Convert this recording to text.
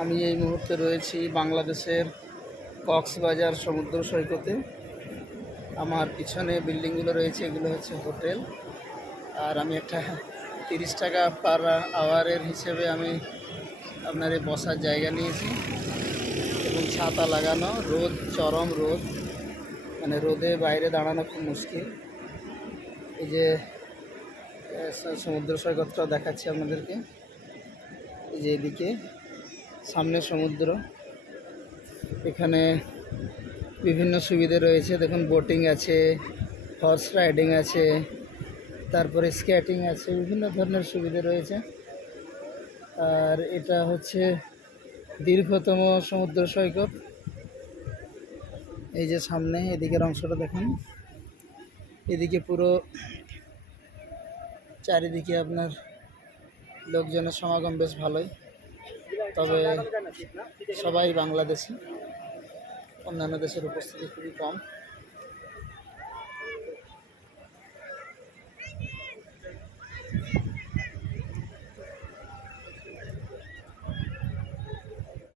আমি এই মুহূর্তে রয়েছি বাংলাদেশের কক্সবাজার সমুদ্র সৈকতে। আমার পিছনে বিল্ডিংগুলো রয়েছে, এগুলো হচ্ছে হোটেল। আর আমি একটা তিরিশ টাকা পার আওয়ারের হিসেবে আমি আপনার এই বসার জায়গা নিয়েছি। এবং ছাতা লাগানো, রোদ, চরম রোদ। মানে রোদে বাইরে দাঁড়ানো খুব মুশকিল। এই যে সমুদ্র সৈকতটা দেখাচ্ছি আপনাদেরকে। এই যে এদিকে। সামনে সমুদ্র। এখানে বিভিন্ন সুবিধে রয়েছে। দেখুন, বোটিং আছে হর্স রাইডিং আছে, তারপরে স্কেটিং আছে, বিভিন্ন ধরনের সুবিধে রয়েছে। আর এটা হচ্ছে দীর্ঘতম সমুদ্র সৈকত। এই যে সামনে, এদিকের অংশটা দেখুন। এদিকে পুরো চারিদিকে আপনার লোকজনের সমাগম বেশ ভালোই। তবে সবাই বাংলাদেশি। অন্যান্য দেশের উপস্থিতি খুবই কম।